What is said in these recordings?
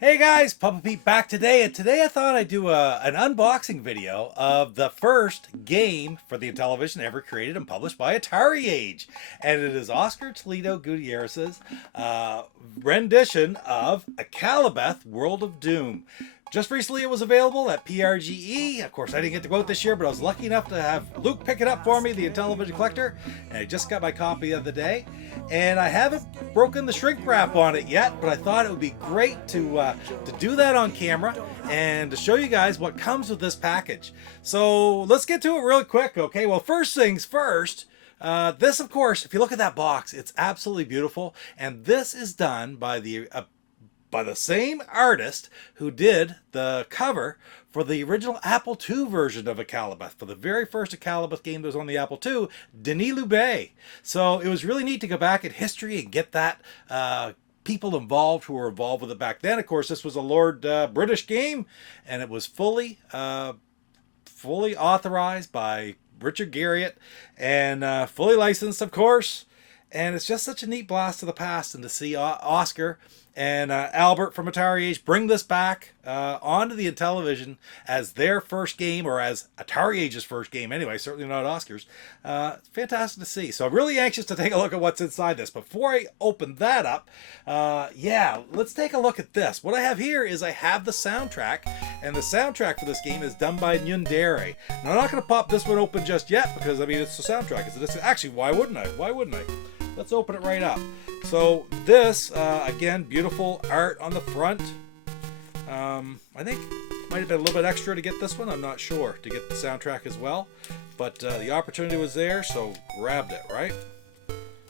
Hey guys, Papa Pete back today, and today I thought I'd do an unboxing video of the first game for the Intellivision ever created and published by Atari Age. And it is Oscar Toledo Gutierrez's rendition of Akalabeth World of Doom. Just recently it was available at PRGE. Of course, I didn't get to go out this year, but I was lucky enough to have Luke pick it up for me, the Intellivision Collector, and I just got my copy of the day. And I haven't broken the shrink wrap on it yet, but I thought it would be great to do that on camera and to show you guys what comes with this package. So let's get to it really quick, okay? Well, first things first, this, of course, if you look at that box, it's absolutely beautiful, and this is done by the same artist who did the cover for the original Apple II version of Akalabeth, for the very first Akalabeth game that was on the Apple II, Denis Loubet. So it was really neat to go back in history and get that people involved who were involved with it back then. Of course, this was a Lord British game, and it was fully authorized by Richard Garriott and fully licensed, of course. And it's just such a neat blast of the past, and to see Oscar and Albert from Atari Age bring this back onto the Intellivision as their first game, or as Atari Age's first game anyway, certainly not Oscar's. It's fantastic to see. So I'm really anxious to take a look at what's inside this. Before I open that up, yeah, let's take a look at this. What I have here is I have the soundtrack, and the soundtrack for this game is done by Nyundere. Now, I'm not going to pop this one open just yet because, I mean, it's the soundtrack. Actually, why wouldn't I? Why wouldn't I? Let's open it right up. So this, again, beautiful art on the front. I think might have been a little bit extra to get this one. I'm not sure, to get the soundtrack as well. But the opportunity was there, so grabbed it, right?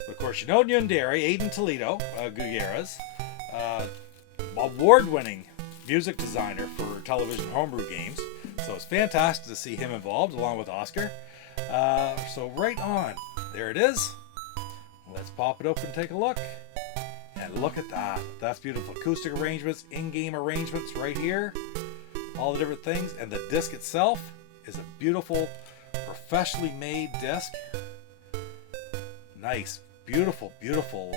Of course, you know Nyundere, Aiden Toledo, Gutierrez, award-winning music designer for Intellivision Homebrew games. So it's fantastic to see him involved, along with Oscar. So right on. There it is. Let's pop it open and take a look. And look at that. That's beautiful. Acoustic arrangements, in-game arrangements right here. All the different things. And the disc itself is a beautiful, professionally made disc. Nice, beautiful, beautiful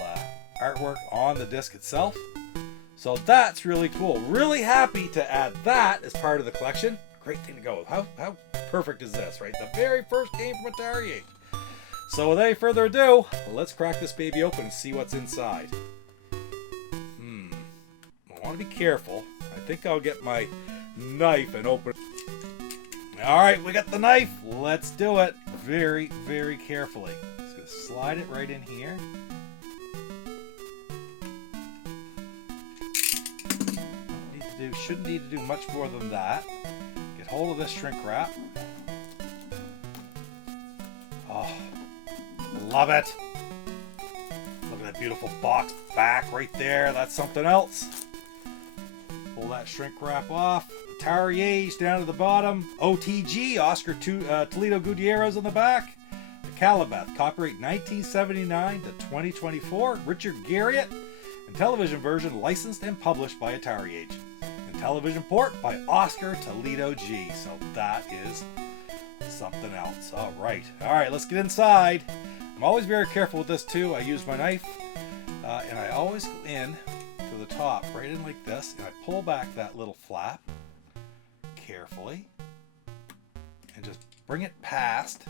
artwork on the disc itself. So that's really cool. Really happy to add that as part of the collection. Great thing to go with. How perfect is this, right? The very first game from Atari Age. So without any further ado, let's crack this baby open and see what's inside. I want to be careful. I think I'll get my knife and open it. Alright, we got the knife. Let's do it very, very carefully. Just going to slide it right in here. Shouldn't need to do much more than that. Get hold of this shrink wrap. Oh, love it. Look at that beautiful box back right there. That's something else. Pull that shrink wrap off. Atari Age down to the bottom. OTG, Oscar Toledo Gutierrez on the back. Akalabeth, copyright 1979 to 2024. Richard Garriott. Intellivision version licensed and published by Atari Age. Intellivision port by Oscar Toledo G. So that is something else. All right, let's get inside. I'm always very careful with this too. I use my knife, and I always go in to the top, right in like this, and I pull back that little flap carefully, and just bring it past.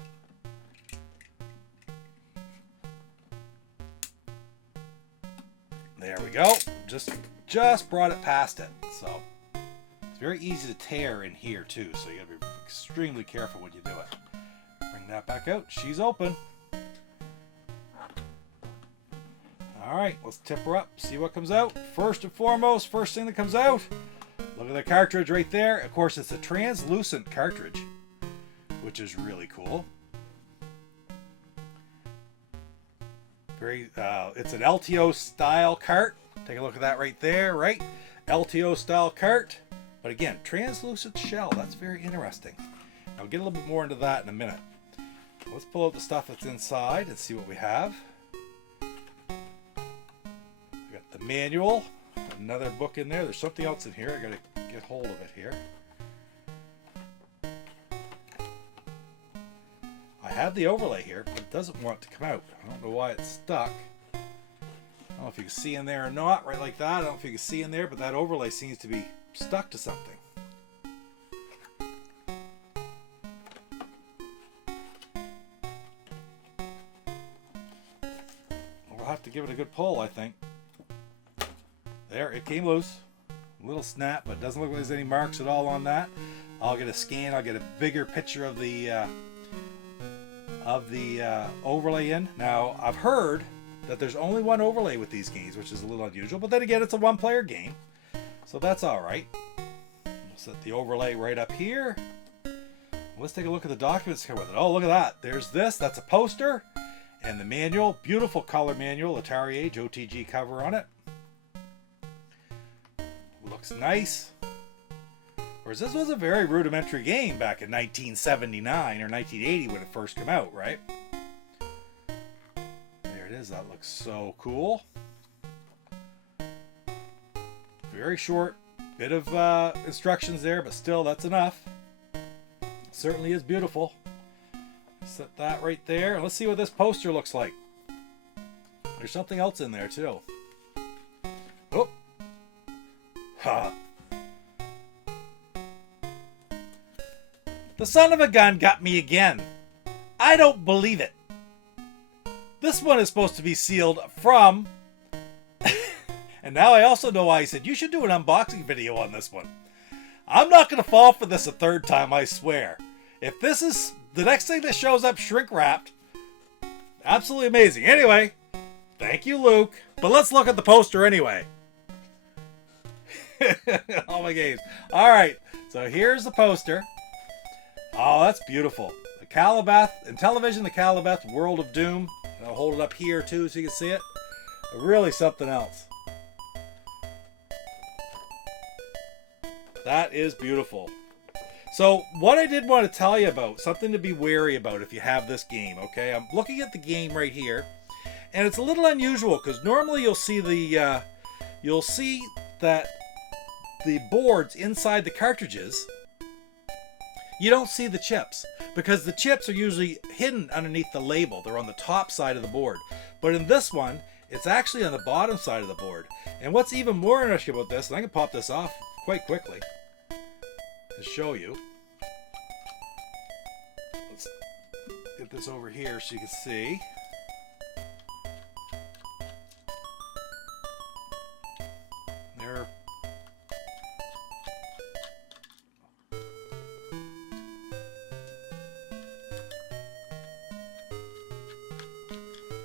There we go. Just brought it past it. So it's very easy to tear in here too, so you gotta be extremely careful when you do it. Bring that back out. She's open. Alright, let's tip her up, see what comes out. First and foremost, first thing that comes out, look at the cartridge right there. Of course, it's a translucent cartridge, which is really cool. It's an LTO style cart. Take a look at that right there, right? LTO style cart. But again, translucent shell. That's very interesting. I'll get a little bit more into that in a minute. Let's pull out the stuff that's inside and see what we have. We got the manual. Another book in there. There's something else in here. I gotta get hold of it here. I have the overlay here, but it doesn't want to come out. I don't know why it's stuck. don't know if you can see in there or not, right like that. I don't know if you can see in there, but that overlay seems to be stuck to something. We'll have to give it a good pull, I think. There, it came loose. A little snap, but it doesn't look like there's any marks at all on that. I'll get a scan. I'll get a bigger picture of the overlay in. Now, I've heard that there's only one overlay with these games, which is a little unusual. But then again, it's a one-player game, so that's all right. We'll set the overlay right up here. Let's take a look at the documents here with it. Oh, look at that. There's this. That's a poster. And the manual. Beautiful color manual. Atari Age OTG cover on it. Looks nice. Whereas this was a very rudimentary game back in 1979 or 1980 when it first came out, right? There it is. That looks so cool. Very short bit of instructions there, but still, that's enough. Certainly is beautiful. Set that right there. Let's see what this poster looks like. There's something else in there too. Oh. Ha. The son of a gun got me again. I don't believe it. This one is supposed to be sealed from... And now I also know why he said, you should do an unboxing video on this one. I'm not going to fall for this a third time, I swear. If this is the next thing that shows up shrink wrapped, absolutely amazing. Anyway, thank you, Luke. But let's look at the poster anyway. All my games. All right, so here's the poster. Oh, that's beautiful. Akalabeth, Intellivision Akalabeth, World of Doom. And I'll hold it up here too so you can see it. Really something else. That is beautiful. So what I did want to tell you about, something to be wary about if you have this game, okay? I'm looking at the game right here, and it's a little unusual because normally you'll see that the boards inside the cartridges, you don't see the chips because the chips are usually hidden underneath the label. They're on the top side of the board. But in this one, it's actually on the bottom side of the board. And what's even more interesting about this, and I can pop this off quite quickly to show you. Let's get this over here so you can see. There.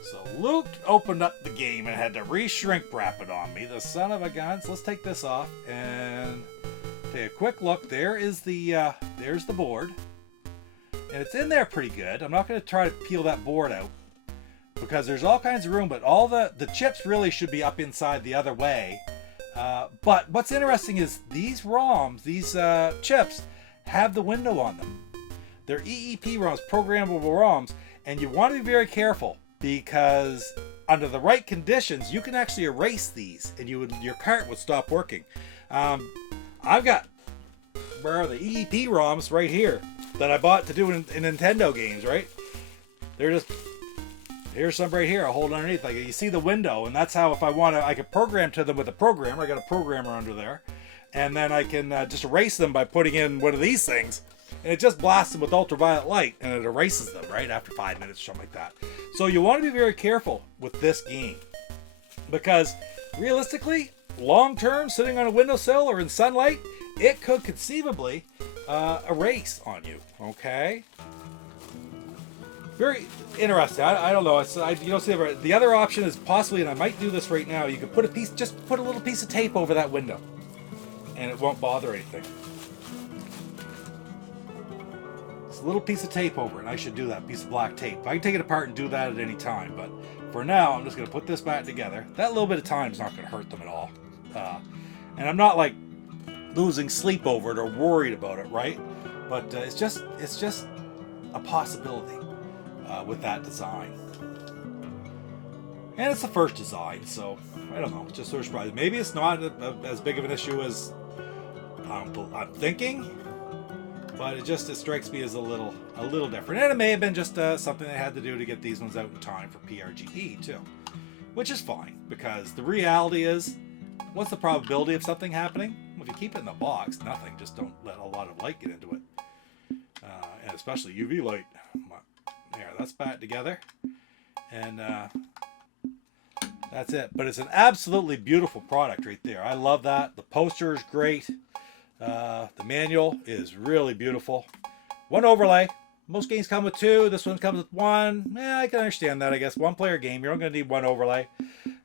So Luke opened up the game and had to re-shrink wrap it on me. The son of a gun. So let's take this off and take a quick look. There is the there's the board, and it's in there pretty good. I'm not going to try to peel that board out because there's all kinds of room, but all the chips really should be up inside the other way. But what's interesting is these ROMs, these chips, have the window on them. They're EEP ROMs, programmable ROMs, and you want to be very careful because under the right conditions, you can actually erase these, and your cart would stop working. I've got, where are the EEP ROMs right here that I bought to do in Nintendo games, right? They're just, here's some right here. I'll hold underneath. Like you see the window, and that's how if I want to, I can program to them with a programmer. I got a programmer under there, and then I can just erase them by putting in one of these things, and it just blasts them with ultraviolet light, and it erases them right after 5 minutes or something like that. So you want to be very careful with this game because realistically, long term, sitting on a windowsill or in sunlight, it could conceivably erase on you. Okay. Very interesting. I don't know. You don't see the other option is possibly, and I might do this right now. You could put just put a little piece of tape over that window, and it won't bother anything. It's a little piece of tape over it. I should do that piece of black tape. I can take it apart and do that at any time, but for now, I'm just going to put this back together. That little bit of time is not going to hurt them at all, and I'm not like losing sleep over it or worried about it, right? But it's just a possibility. With that design, and it's the first design, so I don't know, just sort of surprised. Maybe it's not as big of an issue as I'm thinking, but it strikes me as a little different, and it may have been just something they had to do to get these ones out in time for PRGE too, which is fine, because the reality is, what's the probability of something happening? Well, if you keep it in the box, nothing. Just don't let a lot of light get into it, and especially UV light. There, that's back together, and that's it. But it's an absolutely beautiful product right there. I love that. The poster is great. The manual is really beautiful. One overlay. Most games come with two. This one comes with one. Yeah, I can understand that, I guess. One player game, you're only going to need one overlay.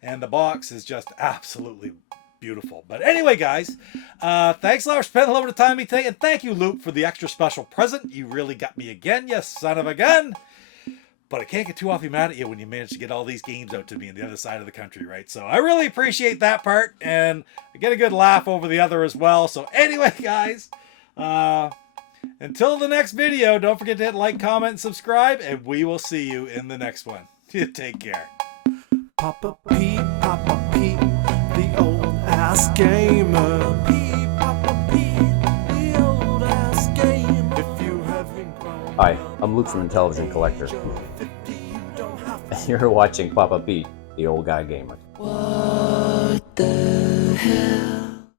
And the box is just absolutely beautiful. But anyway, guys, thanks a lot for spending a little bit of time with me today. And thank you, Luke, for the extra special present. You really got me again, you son of a gun. But I can't get too awfully mad at you when you manage to get all these games out to me on the other side of the country, right? So I really appreciate that part. And I get a good laugh over the other as well. So anyway, guys, until the next video, don't forget to hit like, comment, and subscribe, and we will see you in the next one. Take care. Papa Pete, the old ass gamer. Papa Pete, the old ass gamer. If you haven't grown. Hi, I'm Luke from Intellivision Collector. You're watching Papa Pete, the old guy gamer. What the hell?